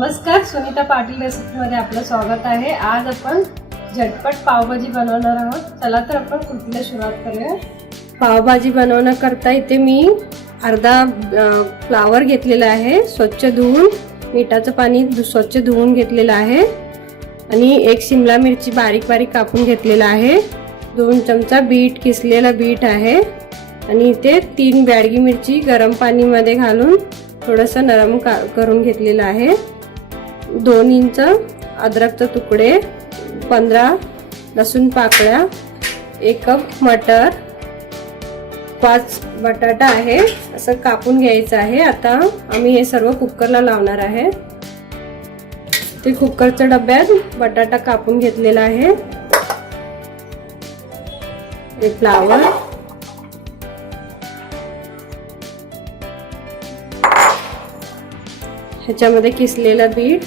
नमस्कार, सुनीता पाटील रेसिपीमध्ये आपलं स्वागत आहे। आज आपण झटपट पावभाजी बनवणार आहोत। चला तर आपण कृतीला सुरुवात करूया। पावभाजी बनवण्याकरता इथे मी अर्धा फ्लावर घेतलेला आहे, स्वच्छ धुवून मिठाचं पाणी स्वच्छ धुवून घेतलेला आहे आणि एक शिमला मिरची बारीक बारीक कापून घेतलेला आहे, 2 चमचा बीट किसलेला बीट आहे आणि इथे 3 बॅडगी मिरची गरम पाणीमध्ये घालून थोडंसं नरम करून घेतलेला आहे, 2 इंच अद्रकचे तुकडे, 15 लसूण पाकळ्या, 1 कप मटर, 5 बटाटा आहे, असं कापून घ्यायचं आहे। आता आम्ही हे सर्व कुकरला लावणार आहे। ते कुकरच्या डब्यात बटाटा कापून घेतलेला आहे, एक फ्लावर, ह्याच्यामध्ये किसलेला बीट।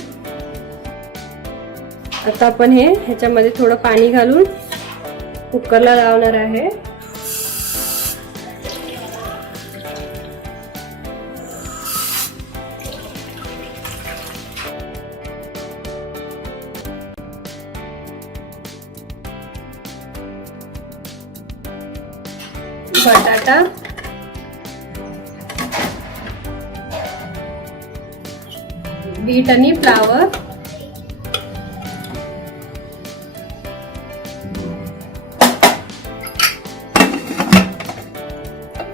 आता आपण ह्याच्यामध्ये थोडं पाणी घालून कुकरला लावणार आहे। बटाटा, बीट आणि फ्लावर,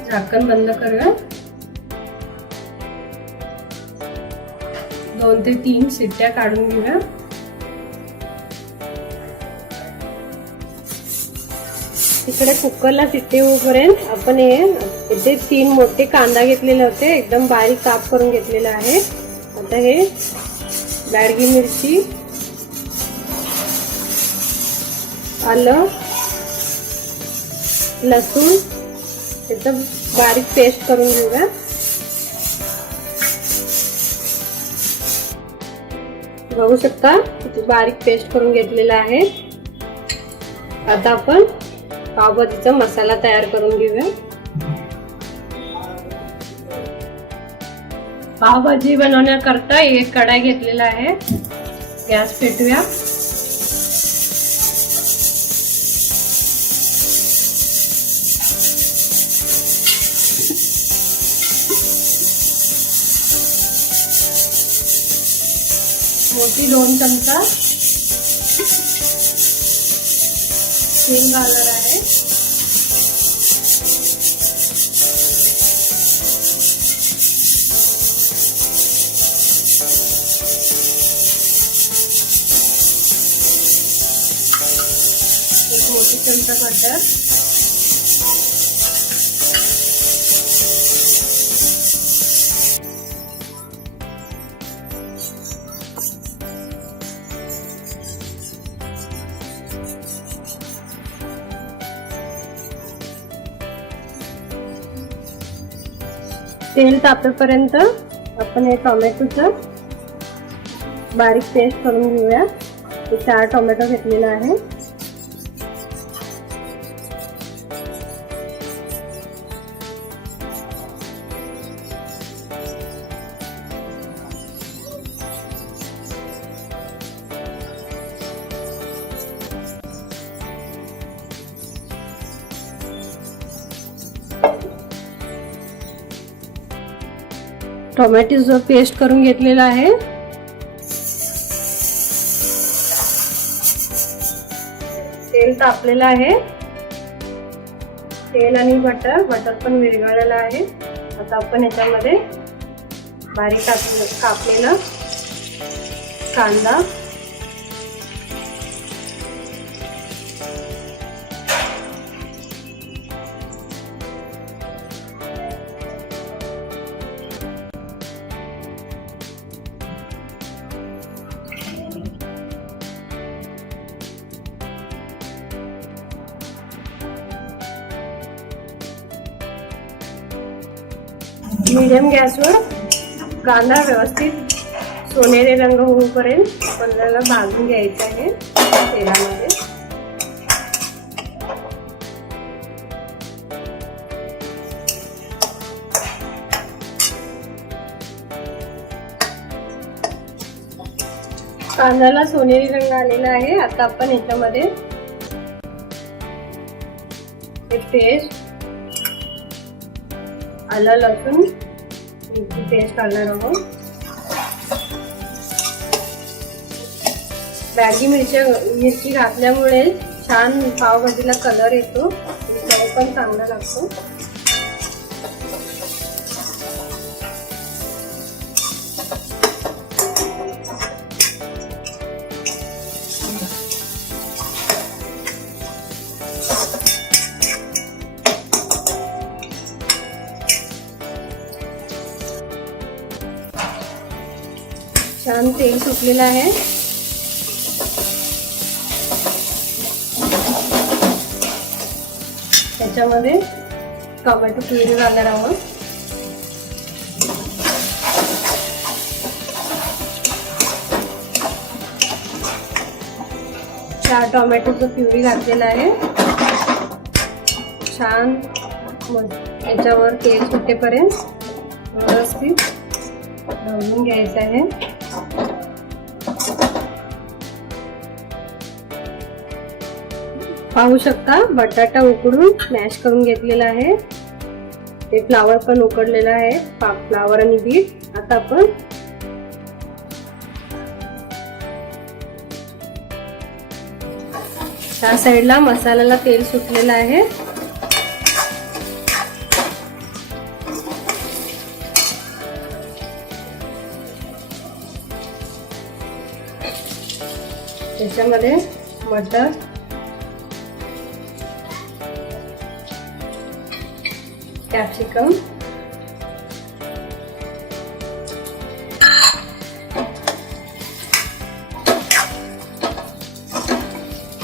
झाकण बंद करूया। 2 ते 3 शिट्ट्या काढून घेऊया। इकडे कुकरला शिट्टी होईपर्यंत आपण इथे 3 मोठे कांदा घेतलेले होते, एकदम बारीक काप करून घेतलेला आहे। आता हे बॅडगी मिरची, आलं, लसूण एकदम बारीक पेस्ट करून घेऊया। बघू शकता किती बारीक पेस्ट करून घेतलेला आहे। आता आपण पावभाजीचा मसाला तयार करून घेऊया। पावभाजी बनवण्याकरता एक कढाई घेतलेला आहे, गॅस पेटवूया। मोठी 2 चमचा तेल घालणार आहे। मोठी चमचा बटर, तेल तापेपर्यंत आपण हे टोमॅटोचं बारीक पेस्ट करून घेऊया। 4 टोमॅटो घेतलेला आहे। टोमॅटो जो पेस्ट करून घेतलेला आहे, तेल तापलेलं आहे, तेल आणि बटर पण विरघळलेलं आहे। आता आपण याच्यामध्ये बारीक कापलेला कांदा, मीडियम गॅसवर कांदा व्यवस्थित सोनेरी रंग होईपर्यंत आपल्याला भाजून घ्यायचा आहे तेलामध्ये। कांद्याला सोनेरी रंग आलेला आहे. आता आपण याच्यामध्ये पेस्ट, आलं लसूण याची पेस्ट घालणार आहोत. बॅगी मिरची घातल्यामुळे छान पावभाजीला कलर येतो आणि चव पण चांगला लागतो. छान तेल सुटलेलं आहे. त्याच्यामध्ये टोमॅटो प्युरी घालणार आहोत. चार टोमॅटोचं प्युरी घातलेलं आहे. छान याच्यावर तेल सुटेपर्यंत व्यवस्थित भाजून घ्यायचं आहे. पाहू शकता बटाटा उकडून मॅश करून घेतलेला आहे. ते फ्लावर पण उकडलेला आहे, फ्लावर आणि बीट. आता आपण त्या साईडला मसाल्याला तेल सुटलेलं आहे. त्याच्यामध्ये मटर, कॅप्सिकम,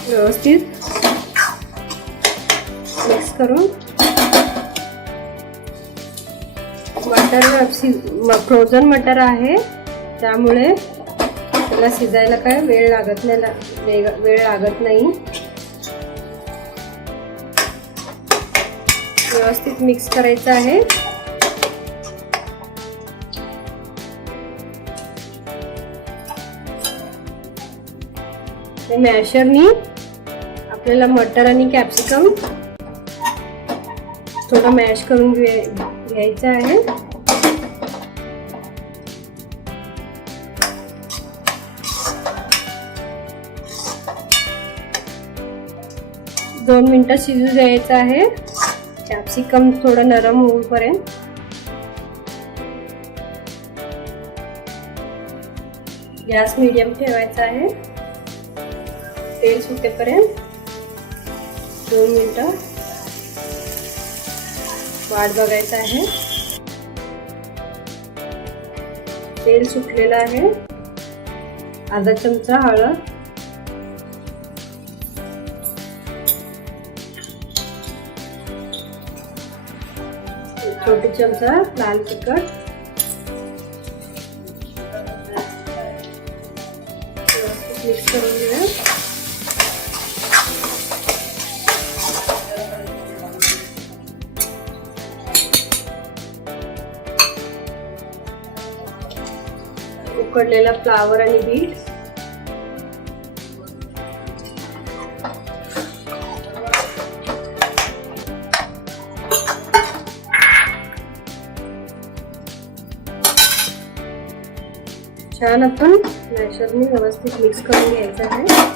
व्यवस्थित मिक्स करून मटर फ्रोझन मटर आहे त्यामुळे त्याला शिजायला काय वेळ लागत नाही. व्यवस्थित मिक्स करायचं आहे. मॅशरनी आपल्याला मटर आणि कॅप्सिकम थोडं मॅश करून घ्यायचं आहे. दोन मिनिटं शिजू द्यायचं आहे. कॅप्सिकम थोडं नरम होईपर्यंत. गॅस मीडियम ठेवायचा आहे. तेल सुटेपर्यंत 2 मिनिटं वाट बघायचं आहे. तेल सुटलेलं आहे. अर्धा चमचा हळद, छोटी चमचा लाल तिखट, मिक्स करून घेऊया. उकडलेला फ्लावर आणि बीट, छान आपण मॅशरने व्यवस्थित मिक्स करून घ्यायचं आहे.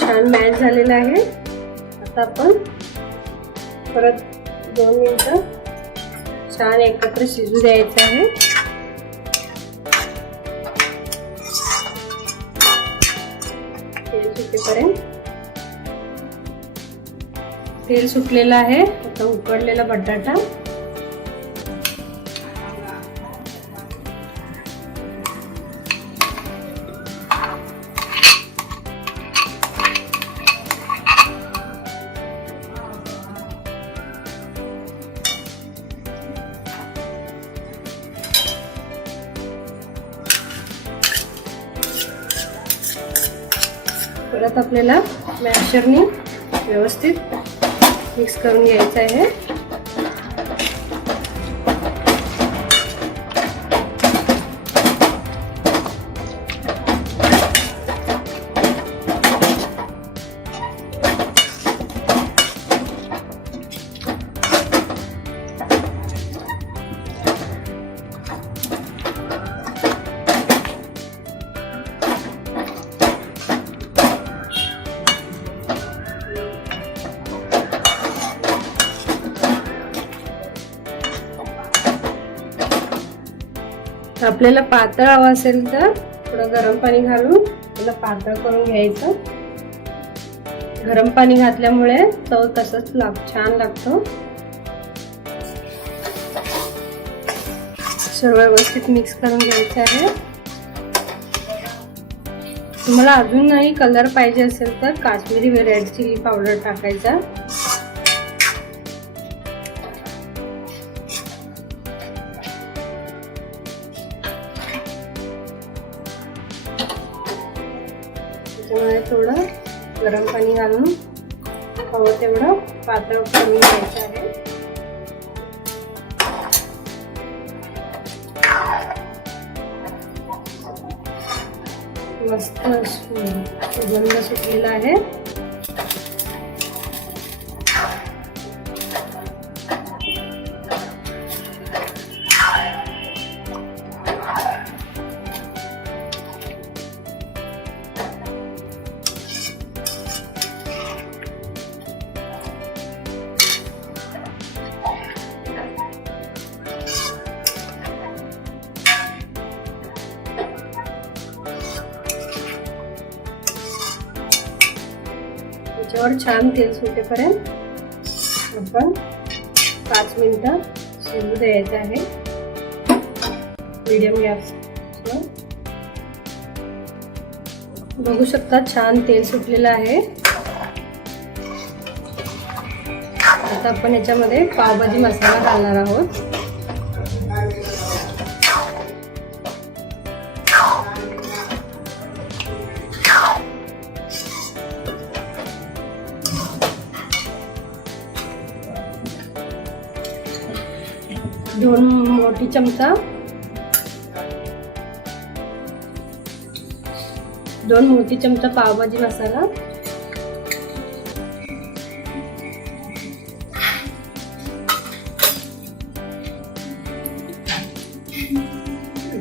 छान मॅश झालेला आहे. आता आपण परत 2 मिनिटं छान एकत्र शिजू द्यायचं आहे. तेल सुटेपर्यंत. तेल सुटलेलं आहे. आता उकडलेला बटाटा, परत आपल्याला मॅशरनी व्यवस्थित मिक्स करून घ्यायचं आहे. आपल्याला पातळ हवं असेल तर थोडं गरम पाणी घालून त्याला पातळ करून घ्यायचं. गरम पाणी घातल्यामुळे चव तसंच छान लागतो. सर्व व्यवस्थित मिक्स करून घ्यायचं आहे. तुम्हाला अजूनही कलर पाहिजे असेल तर काश्मीरी रेड चिली पावडर टाकायचा. त्यामुळे थोडं गरम पाणी घालून हवं तेवढं पातळ करून घ्यायचं आहे. मस्त सुगंध सुटलेला आहे. त्याच्यावर छान तेल सुटेपर्यंत आपण 5 मिनिटं शिजू द्यायचं आहे मीडियम गॅसवर. बघू शकता छान तेल सुटलेलं आहे. आता आपण याच्यामध्ये पावभाजी मसाला घालणार आहोत. दोन मोठी चमचा पावभाजी मसाला,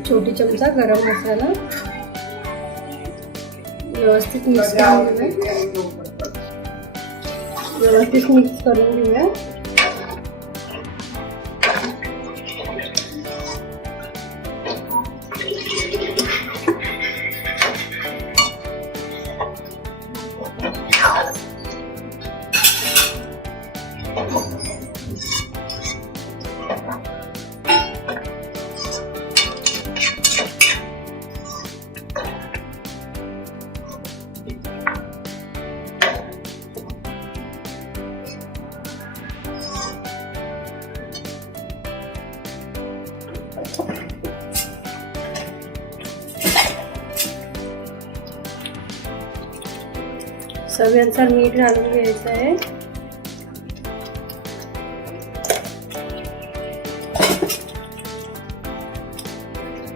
छोटी चमचा गरम मसाला व्यवस्थित मिक्स करून घेऊया. चवीनुसार मीठ घालून घ्यायचं आहे.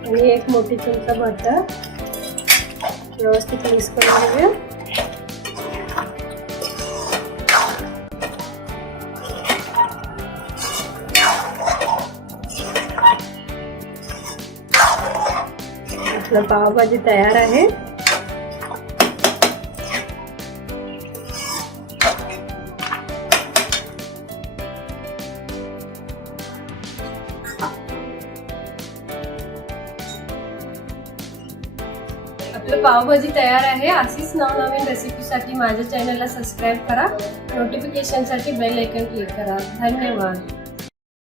आणि 1 मोठी चमचा बटर व्यवस्थित मिक्स करून घेऊया. आपलं पावभाजी तयार आहे. आपलं पावभाजी तयार आहे. अशीच नवनवीन रेसिपीसाठी माझ्या चॅनलला सबस्क्राईब करा. नोटिफिकेशनसाठी बेल आयकॉन क्लिक करा. धन्यवाद.